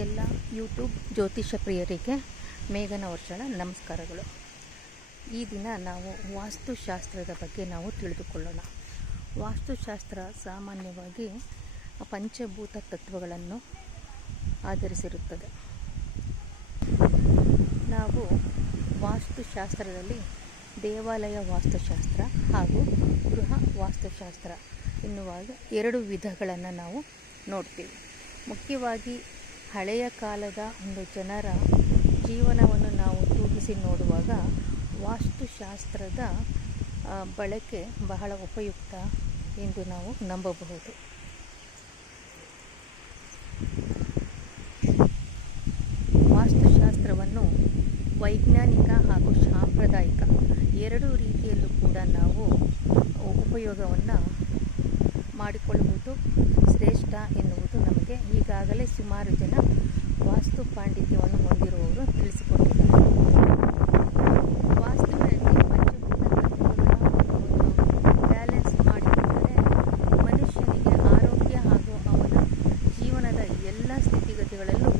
ಎಲ್ಲ ಯೂಟ್ಯೂಬ್ ಜ್ಯೋತಿಷ್ಯ ಪ್ರಿಯರಿಗೆ ಮೇಘನ ವರ್ಷಳ ನಮಸ್ಕಾರಗಳು. ಈ ದಿನ ನಾವು ವಾಸ್ತುಶಾಸ್ತ್ರದ ಬಗ್ಗೆ ನಾವು ತಿಳಿದುಕೊಳ್ಳೋಣ. ವಾಸ್ತುಶಾಸ್ತ್ರ ಸಾಮಾನ್ಯವಾಗಿ ಪಂಚಭೂತ ತತ್ವಗಳನ್ನು ಆಧರಿಸಿರುತ್ತದೆ. ನಾವು ವಾಸ್ತುಶಾಸ್ತ್ರದಲ್ಲಿ ದೇವಾಲಯ ವಾಸ್ತುಶಾಸ್ತ್ರ ಹಾಗೂ ಗೃಹ ವಾಸ್ತುಶಾಸ್ತ್ರ ಎನ್ನುವ ಎರಡು ವಿಧಗಳನ್ನು ನಾವು ನೋಡ್ತೀವಿ. ಮುಖ್ಯವಾಗಿ ಹಳೆಯ ಕಾಲದ ಒಂದು ಜನರ ಜೀವನವನ್ನು ನಾವು ತೂಗಿಸಿ ನೋಡುವಾಗ ವಾಸ್ತುಶಾಸ್ತ್ರದ ಬಳಕೆ ಬಹಳ ಉಪಯುಕ್ತ ಎಂದು ನಾವು ನಂಬಬಹುದು. ವಾಸ್ತುಶಾಸ್ತ್ರವನ್ನು ವೈಜ್ಞಾನಿಕ ಹಾಗೂ ಸಾಂಪ್ರದಾಯಿಕ ಎರಡೂ ರೀತಿಯಲ್ಲೂ ಕೂಡ ನಾವು ಉಪಯೋಗವನ್ನು ಮಾಡಿಕೊಳ್ಳುವುದು ಶ್ರೇಷ್ಠ ಎನ್ನುವುದು ನಮಗೆ ಈಗಾಗಲೇ ಸುಮಾರು ಜನ ವಾಸ್ತು ಪಾಂಡಿತ್ಯವನ್ನು ಹೊಂದಿರುವವರು ತಿಳಿಸಿಕೊಟ್ಟಿದ್ದಾರೆ. ವಾಸ್ತುವಿನಲ್ಲಿ ಪಂಚಭೂತ ತತ್ವಗಳ ಒಂದು ಬ್ಯಾಲೆನ್ಸ್ ಮಾಡಿಕೊಂಡರೆ ಮನುಷ್ಯನಿಗೆ ಆರೋಗ್ಯ ಹಾಗೂ ಅವನ ಜೀವನದ ಎಲ್ಲ ಸ್ಥಿತಿಗತಿಗಳಲ್ಲೂ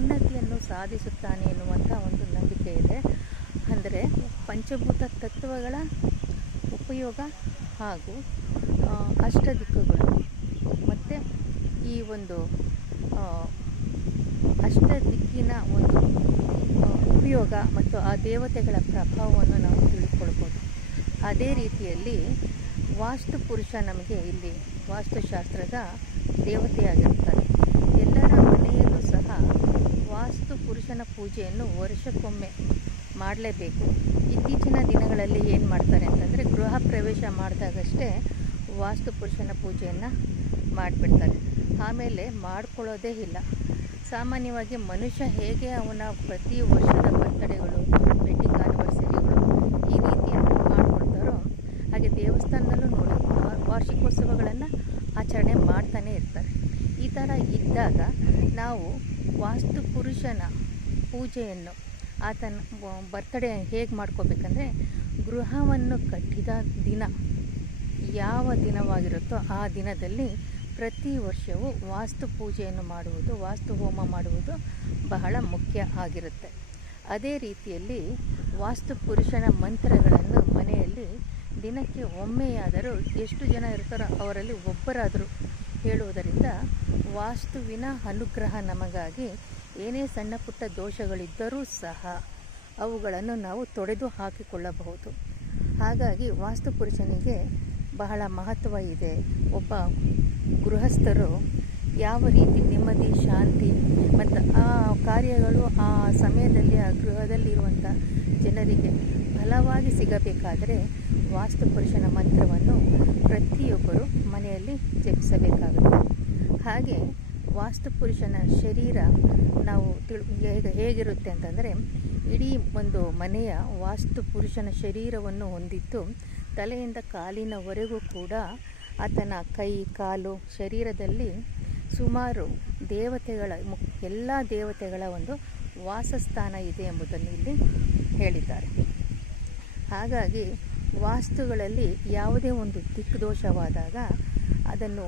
ಉನ್ನತಿಯನ್ನು ಸಾಧಿಸುತ್ತಾನೆ ಎನ್ನುವಂಥ ಒಂದು ನಂಬಿಕೆ ಇದೆ. ಅಂದರೆ ಪಂಚಭೂತ ತತ್ವಗಳ ಉಪಯೋಗ ಹಾಗೂ ಅಷ್ಟದಿಕ್ಕುಗಳು ಮತ್ತು ಈ ಒಂದು ಅಷ್ಟದಿಕ್ಕಿನ ಒಂದು ಉಪಯೋಗ ಮತ್ತು ಆ ದೇವತೆಗಳ ಪ್ರಭಾವವನ್ನು ನಾವು ತಿಳಿದುಕೊಳ್ಬೋದು. ಅದೇ ರೀತಿಯಲ್ಲಿ ವಾಸ್ತು ಪುರುಷ ನಮಗೆ ಇಲ್ಲಿ ವಾಸ್ತುಶಾಸ್ತ್ರದ ದೇವತೆಯಾಗಿರುತ್ತಾರೆ. ಎಲ್ಲರ ಮನೆಯಲ್ಲೂ ಸಹ ವಾಸ್ತು ಪುರುಷನ ಪೂಜೆಯನ್ನು ವರ್ಷಕ್ಕೊಮ್ಮೆ ಮಾಡಲೇಬೇಕು. ಇತ್ತೀಚಿನ ದಿನಗಳಲ್ಲಿ ಏನು ಮಾಡ್ತಾರೆ ಅಂತಂದರೆ ಗೃಹ ಪ್ರವೇಶ ಮಾಡಿದಾಗಷ್ಟೇ ವಾಸ್ತು ಪುರುಷನ ಪೂಜೆಯನ್ನು ಮಾಡಿಬಿಡ್ತಾರೆ. ಆಮೇಲೆ ಮಾಡ್ಕೊಳ್ಳೋದೇ ಇಲ್ಲ. ಸಾಮಾನ್ಯವಾಗಿ ಮನುಷ್ಯ ಹೇಗೆ ಅವನ ಪ್ರತಿ ವರ್ಷದ ಬರ್ತಡೇಗಳು, ವೆಡ್ಡಿಂಗ್ ಆನಿವರ್ಸರಿಗಳು ಈ ರೀತಿಯನ್ನು ಮಾಡ್ಕೊಳ್ತಾರೋ ಹಾಗೆ ದೇವಸ್ಥಾನದಲ್ಲೂ ನೋಡಿ ವಾರ್ಷಿಕೋತ್ಸವಗಳನ್ನು ಆಚರಣೆ ಮಾಡ್ತಾನೆ ಇರ್ತಾರೆ. ಈ ಥರ ಇದ್ದಾಗ ನಾವು ವಾಸ್ತು ಪುರುಷನ ಪೂಜೆಯನ್ನು ಆತನ ಬರ್ತಡೇ ಹೇಗೆ ಮಾಡ್ಕೋಬೇಕಂದ್ರೆ ಗೃಹವನ್ನು ಕಟ್ಟಿದ ದಿನ ಯಾವ ದಿನವಾಗಿರುತ್ತೋ ಆ ದಿನದಲ್ಲಿ ಪ್ರತಿ ವರ್ಷವೂ ವಾಸ್ತು ಪೂಜೆಯನ್ನು ಮಾಡುವುದು, ವಾಸ್ತು ಹೋಮ ಮಾಡುವುದು ಬಹಳ ಮುಖ್ಯ ಆಗಿರುತ್ತೆ. ಅದೇ ರೀತಿಯಲ್ಲಿ ವಾಸ್ತು ಪುರುಷನ ಮಂತ್ರಗಳನ್ನು ಮನೆಯಲ್ಲಿ ದಿನಕ್ಕೆ ಒಮ್ಮೆಯಾದರೂ ಎಷ್ಟು ಜನ ಇರ್ತಾರೋ ಅವರಲ್ಲಿ ಒಬ್ಬರಾದರೂ ಹೇಳುವುದರಿಂದ ವಾಸ್ತುವಿನ ಅನುಗ್ರಹ ನಮಗಾಗಿ ಏನೇ ಸಣ್ಣ ಪುಟ್ಟ ದೋಷಗಳಿದ್ದರೂ ಸಹ ಅವುಗಳನ್ನು ನಾವು ತೊಡೆದು ಹಾಕಿಕೊಳ್ಳಬಹುದು. ಹಾಗಾಗಿ ವಾಸ್ತು ಪುರುಷನಿಗೆ ಬಹಳ ಮಹತ್ವ ಇದೆ. ಒಬ್ಬ ಗೃಹಸ್ಥರು ಯಾವ ರೀತಿ ನೆಮ್ಮದಿ, ಶಾಂತಿ ಮತ್ತು ಆ ಕಾರ್ಯಗಳು ಆ ಸಮಯದಲ್ಲಿ ಆ ಗೃಹದಲ್ಲಿರುವಂಥ ಜನರಿಗೆ ಫಲವಾಗಿ ಸಿಗಬೇಕಾದರೆ ವಾಸ್ತು ಪುರುಷನ ಮಂತ್ರವನ್ನು ಪ್ರತಿಯೊಬ್ಬರು ಮನೆಯಲ್ಲಿ ಜಪಿಸಬೇಕಾಗುತ್ತೆ. ಹಾಗೆ ವಾಸ್ತು ಪುರುಷನ ಶರೀರ ನಾವು ಹೇಗಿರುತ್ತೆ ಅಂತಂದರೆ ಇಡೀ ಒಂದು ಮನೆಯ ವಾಸ್ತು ಪುರುಷನ ಶರೀರವನ್ನು ಹೊಂದಿದ್ದು ತಲೆಯಿಂದ ಕಾಲಿನವರೆಗೂ ಕೂಡ ಆತನ ಕೈ, ಕಾಲು, ಶರೀರದಲ್ಲಿ ಸುಮಾರು ದೇವತೆಗಳ ಎಲ್ಲ ದೇವತೆಗಳ ಒಂದು ವಾಸಸ್ಥಾನ ಇದೆ ಎಂಬುದನ್ನು ಇಲ್ಲಿ ಹೇಳಿದ್ದಾರೆ. ಹಾಗಾಗಿ ವಾಸ್ತುಗಳಲ್ಲಿ ಯಾವುದೇ ಒಂದು ದಿಕ್ದೋಷವಾದಾಗ ಅದನ್ನು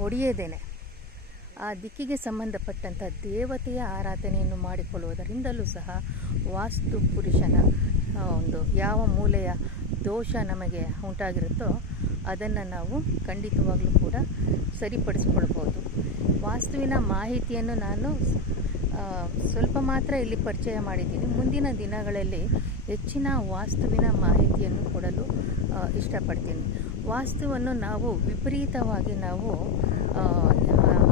ಹೊಡೆಯದೇನೆ ಆ ದಿಕ್ಕಿಗೆ ಸಂಬಂಧಪಟ್ಟಂಥ ದೇವತೆಯ ಆರಾಧನೆಯನ್ನು ಮಾಡಿಕೊಳ್ಳುವುದರಿಂದಲೂ ಸಹ ವಾಸ್ತು ಪುರುಷನ ಒಂದು ಯಾವ ಮೂಲೆಯ ದೋಷ ನಮಗೆ ಉಂಟಾಗಿರುತ್ತೋ ಅದನ್ನು ನಾವು ಖಂಡಿತವಾಗಲೂ ಕೂಡ ಸರಿಪಡಿಸ್ಕೊಳ್ಬೋದು. ವಾಸ್ತುವಿನ ಮಾಹಿತಿಯನ್ನು ನಾನು ಸ್ವಲ್ಪ ಮಾತ್ರ ಇಲ್ಲಿ ಪರಿಚಯ ಮಾಡಿದ್ದೀನಿ. ಮುಂದಿನ ದಿನಗಳಲ್ಲಿ ಹೆಚ್ಚಿನ ವಾಸ್ತುವಿನ ಮಾಹಿತಿಯನ್ನು ಕೊಡಲು ಇಷ್ಟಪಡ್ತೀನಿ. ವಾಸ್ತುವನ್ನು ನಾವು ವಿಪರೀತವಾಗಿ ನಾವು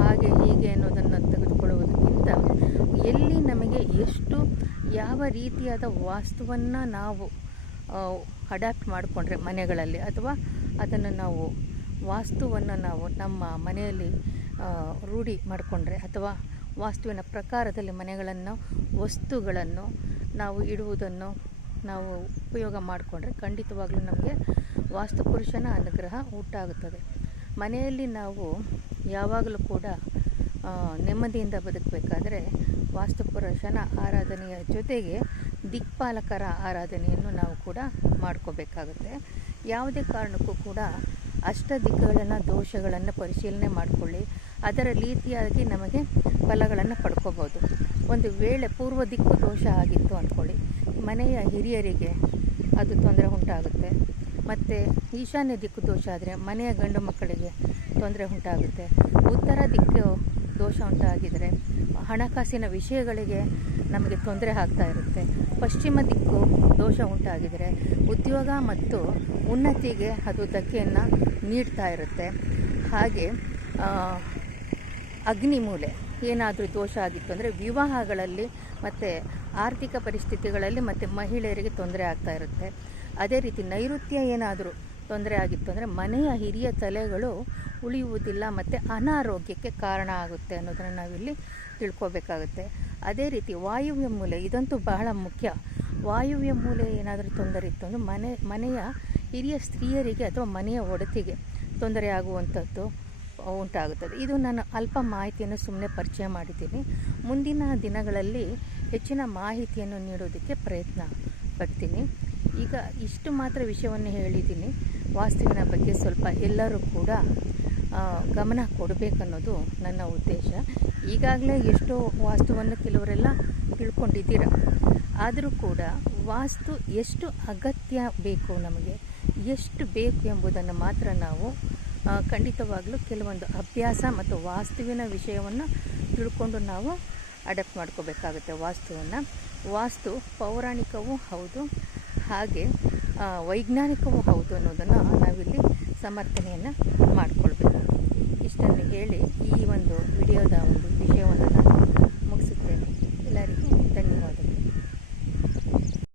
ಹಾಗೆ ಹೀಗೆ ಅನ್ನೋದನ್ನು ತೆಗೆದುಕೊಳ್ಳುವುದಕ್ಕಿಂತ ಎಲ್ಲಿ ನಮಗೆ ಎಷ್ಟು ಯಾವ ರೀತಿಯಾದ ವಾಸ್ತುವನ್ನು ನಾವು ಅಡಾಪ್ಟ್ ಮಾಡಿಕೊಂಡ್ರೆ ಮನೆಗಳಲ್ಲಿ ಅಥವಾ ಅದನ್ನು ನಾವು ವಾಸ್ತುವನ್ನು ನಾವು ನಮ್ಮ ಮನೆಯಲ್ಲಿ ರೂಢಿ ಮಾಡಿಕೊಂಡ್ರೆ ಅಥವಾ ವಾಸ್ತುವಿನ ಪ್ರಕಾರದಲ್ಲಿ ಮನೆಗಳನ್ನು ವಸ್ತುಗಳನ್ನು ನಾವು ಇಡುವುದನ್ನು ನಾವು ಉಪಯೋಗ ಮಾಡಿಕೊಂಡ್ರೆ ಖಂಡಿತವಾಗ್ಲೂ ನಮಗೆ ವಾಸ್ತು ಪುರುಷನ ಅನುಗ್ರಹ ಉಂಟಾಗುತ್ತದೆ. ಮನೆಯಲ್ಲಿ ನಾವು ಯಾವಾಗಲೂ ಕೂಡ ನೆಮ್ಮದಿಯಿಂದ ಬದುಕಬೇಕಾದ್ರೆ ವಾಸ್ತು ಪುರುಷನ ಆರಾಧನೆಯ ಜೊತೆಗೆ ದಿಕ್ಪಾಲಕರ ಆರಾಧನೆಯನ್ನು ನಾವು ಕೂಡ ಮಾಡ್ಕೋಬೇಕಾಗುತ್ತೆ. ಯಾವುದೇ ಕಾರಣಕ್ಕೂ ಕೂಡ ಅಷ್ಟ ದಿಕ್ಕುಗಳನ್ನು ದೋಷಗಳನ್ನು ಪರಿಶೀಲನೆ ಮಾಡಿಕೊಳ್ಳಿ. ಅದರ ರೀತಿಯಾಗಿ ನಮಗೆ ಫಲಗಳನ್ನು ಪಡ್ಕೋಬೋದು. ಒಂದು ವೇಳೆ ಪೂರ್ವ ದಿಕ್ಕು ದೋಷ ಆಗಿತ್ತು ಅಂದ್ಕೊಳ್ಳಿ, ಮನೆಯ ಹಿರಿಯರಿಗೆ ಅದು ತೊಂದರೆ ಉಂಟಾಗುತ್ತೆ. ಮತ್ತು ಈಶಾನ್ಯ ದಿಕ್ಕು ದೋಷ ಆದರೆ ಮನೆಯ ಗಂಡು ಮಕ್ಕಳಿಗೆ ತೊಂದರೆ ಉಂಟಾಗುತ್ತೆ. ಉತ್ತರ ದಿಕ್ಕು ದೋಷ ಉಂಟಾಗಿದರೆ ಹಣಕಾಸಿನ ವಿಷಯಗಳಿಗೆ ನಮಗೆ ತೊಂದರೆ ಆಗ್ತಾ ಇರುತ್ತೆ. ಪಶ್ಚಿಮ ದಿಕ್ಕು ದೋಷ ಉಂಟಾಗಿದರೆ ಉದ್ಯೋಗ ಮತ್ತು ಉನ್ನತಿಗೆ ಅದು ಧಕ್ಕೆಯನ್ನು ನೀಡ್ತಾ ಇರುತ್ತೆ. ಹಾಗೆ ಅಗ್ನಿಮೂಲೆ ಏನಾದರೂ ದೋಷ ಆಗಿತ್ತು ಅಂದರೆ ವಿವಾಹಗಳಲ್ಲಿ ಮತ್ತು ಆರ್ಥಿಕ ಪರಿಸ್ಥಿತಿಗಳಲ್ಲಿ ಮತ್ತು ಮಹಿಳೆಯರಿಗೆ ತೊಂದರೆ ಆಗ್ತಾ ಇರುತ್ತೆ. ಅದೇ ರೀತಿ ನೈಋತ್ಯ ಏನಾದರೂ ತೊಂದರೆ ಆಗಿತ್ತು ಅಂದರೆ ಮನೆಯ ಹಿರಿಯ ತಲೆಗಳು ಉಳಿಯುವುದಿಲ್ಲ ಮತ್ತು ಅನಾರೋಗ್ಯಕ್ಕೆ ಕಾರಣ ಆಗುತ್ತೆ ಅನ್ನೋದನ್ನು ನಾವಿಲ್ಲಿ ತಿಳ್ಕೊಬೇಕಾಗುತ್ತೆ. ಅದೇ ರೀತಿ ವಾಯುವ್ಯ ಮೂಲೆ, ಇದಂತೂ ಬಹಳ ಮುಖ್ಯ. ವಾಯುವ್ಯ ಮೂಲೆ ಏನಾದರೂ ತೊಂದರೆ ಇತ್ತು ಅಂದರೆ ಮನೆಯ ಹಿರಿಯ ಸ್ತ್ರೀಯರಿಗೆ ಅಥವಾ ಮನೆಯ ಒಡತಿಗೆ ತೊಂದರೆ ಆಗುವಂಥದ್ದು ಉಂಟಾಗುತ್ತದೆ. ಇದು ನಾನು ಅಲ್ಪ ಮಾಹಿತಿಯನ್ನು ಸುಮ್ಮನೆ ಪರಿಚಯ ಮಾಡಿದ್ದೀನಿ. ಮುಂದಿನ ದಿನಗಳಲ್ಲಿ ಹೆಚ್ಚಿನ ಮಾಹಿತಿಯನ್ನು ನೀಡೋದಕ್ಕೆ ಪ್ರಯತ್ನ ಪಡ್ತೀನಿ. ಈಗ ಇಷ್ಟು ಮಾತ್ರ ವಿಷಯವನ್ನು ಹೇಳಿದ್ದೀನಿ. ವಾಸ್ತುವಿನ ಬಗ್ಗೆ ಸ್ವಲ್ಪ ಎಲ್ಲರೂ ಕೂಡ ಗಮನ ಕೊಡಬೇಕನ್ನೋದು ನನ್ನ ಉದ್ದೇಶ. ಈಗಾಗಲೇ ಎಷ್ಟೋ ವಾಸ್ತುವನ್ನು ಕೆಲವರೆಲ್ಲ ತಿಳ್ಕೊಂಡಿದ್ದೀರ. ಆದರೂ ಕೂಡ ವಾಸ್ತು ಎಷ್ಟು ಅಗತ್ಯ ಬೇಕು, ನಮಗೆ ಎಷ್ಟು ಬೇಕು ಎಂಬುದನ್ನು ಮಾತ್ರ ನಾವು ಖಂಡಿತವಾಗಲೂ ಕೆಲವೊಂದು ಅಭ್ಯಾಸ ಮತ್ತು ವಾಸ್ತುವಿನ ವಿಷಯವನ್ನು ತಿಳ್ಕೊಂಡು ನಾವು ಅಡಾಪ್ಟ್ ಮಾಡ್ಕೋಬೇಕಾಗುತ್ತೆ ವಾಸ್ತುವನ್ನು. ವಾಸ್ತು ಪೌರಾಣಿಕವೂ ಹೌದು, ಹಾಗೆ ವೈಜ್ಞಾನಿಕವೂ ಹೌದು ಅನ್ನೋದನ್ನು ನಾವಿಲ್ಲಿ ಸಮರ್ಥನೆಯನ್ನು ಮಾಡಿಕೊಳ್ಬೇಕು. ಇಷ್ಟನ್ನು ಹೇಳಿ ಈ ಒಂದು ವಿಡಿಯೋದ ಒಂದು ವಿಷಯವನ್ನು ನಾನು ಮುಗಿಸುತ್ತೇನೆ. ಎಲ್ಲರಿಗೂ ಧನ್ಯವಾದಗಳು.